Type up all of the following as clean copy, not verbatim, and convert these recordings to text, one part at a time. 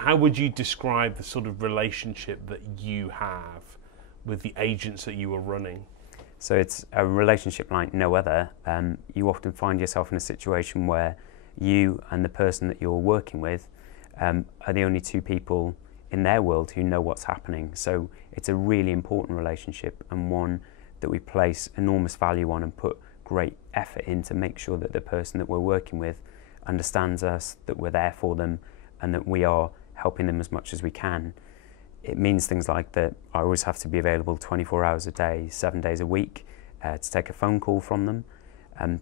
How would you describe the sort of relationship that you have with the agents that you are running? So it's a relationship like no other. You often find yourself in a situation where you and the person that you're working with are the only two people in their world who know what's happening. So it's a really important relationship, and one that we place enormous value on and put great effort in to make sure that the person that we're working with understands us, that we're there for them, and that we are helping them as much as we can. It means things like that I always have to be available 24 hours a day, 7 days a week to take a phone call from them.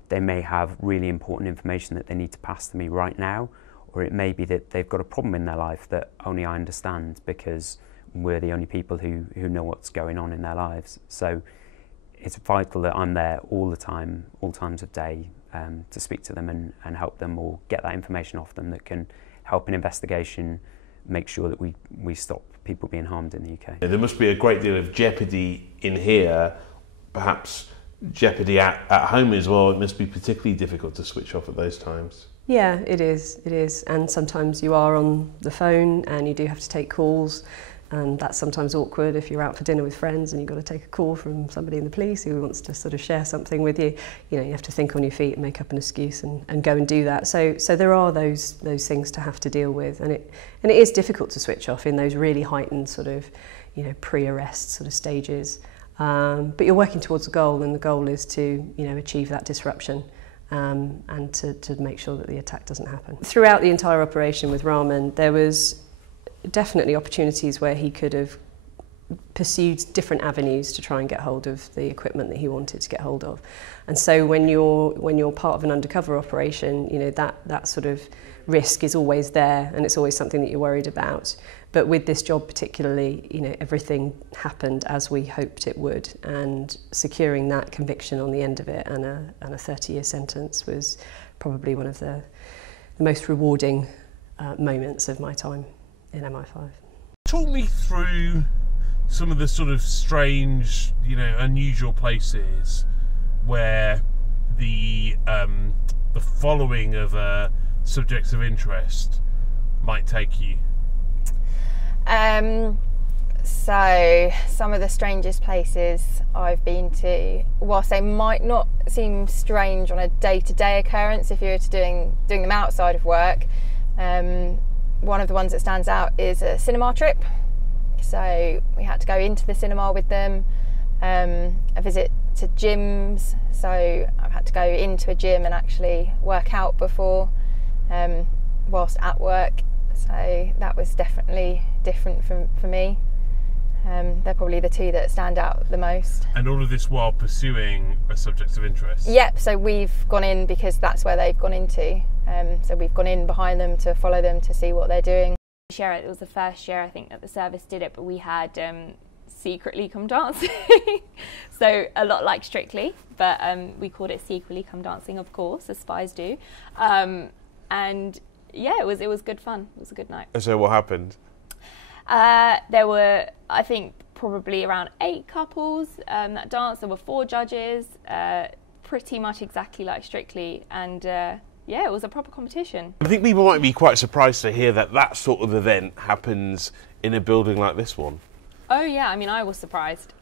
They may have really important information that they need to pass to me right now, or it may be that they've got a problem in their life that only I understand because we're the only people who know what's going on in their lives. So it's vital that I'm there all the time, all times of day, to speak to them and help them or get that information off them that can help an investigation, make sure that we stop people being harmed in the UK. There must be a great deal of jeopardy in here, perhaps jeopardy at home as well. It must be particularly difficult to switch off at those times. Yeah, it is. And sometimes you are on the phone and you do have to take calls, and that's sometimes awkward if you're out for dinner with friends and you've got to take a call from somebody in the police who wants to sort of share something with you. You know, you have to think on your feet and make up an excuse and go and do that. So there are those things to have to deal with, and it is difficult to switch off in those really heightened sort of, you know, pre-arrest sort of stages. But you're working towards a goal, and the goal is to, you know, achieve that disruption. And to make sure that the attack doesn't happen. Throughout the entire operation with Rahman, there was definitely opportunities where he could have pursued different avenues to try and get hold of the equipment that he wanted to get hold of. And so when you're part of an undercover operation, you know, that sort of risk is always there, and it's always something that you're worried about. But with this job particularly, you know, everything happened as we hoped it would, and securing that conviction on the end of it and a 30-year sentence was probably one of the most rewarding moments of my time in MI5. Talk me through some of the sort of strange, you know, unusual places where the following of a subject of interest might take you. So some of the strangest places I've been to, whilst they might not seem strange on a day-to-day occurrence if you're doing them outside of work, one of the ones that stands out is a cinema trip. So we had to go into the cinema with them, a visit to gyms. So I've had to go into a gym and actually work out before, whilst at work. So that was definitely different for me. They're probably the two that stand out the most. And all of this while pursuing a subject of interest? Yep, so we've gone in because that's where they've gone into. So we've gone in behind them to follow them to see what they're doing. It was the first year I think that the service did it, but we had secretly come dancing. So a lot like Strictly, but we called it secretly come dancing, of course, as spies do. And yeah, it was good fun. It was a good night. So what happened? There were, I think, probably around 8 couples that danced. There were 4 judges, pretty much exactly like Strictly, and yeah, it was a proper competition. I think people might be quite surprised to hear that sort of event happens in a building like this one. Oh yeah, I mean, I was surprised,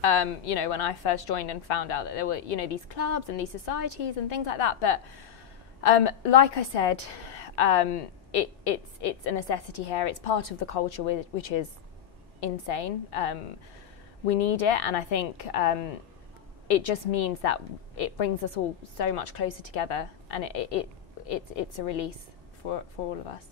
you know, when I first joined and found out that there were, you know, these clubs and these societies and things like that. But like I said, it's a necessity here. It's part of the culture, which is insane. We need it, and I think it just means that it brings us all so much closer together, and it's a release for all of us.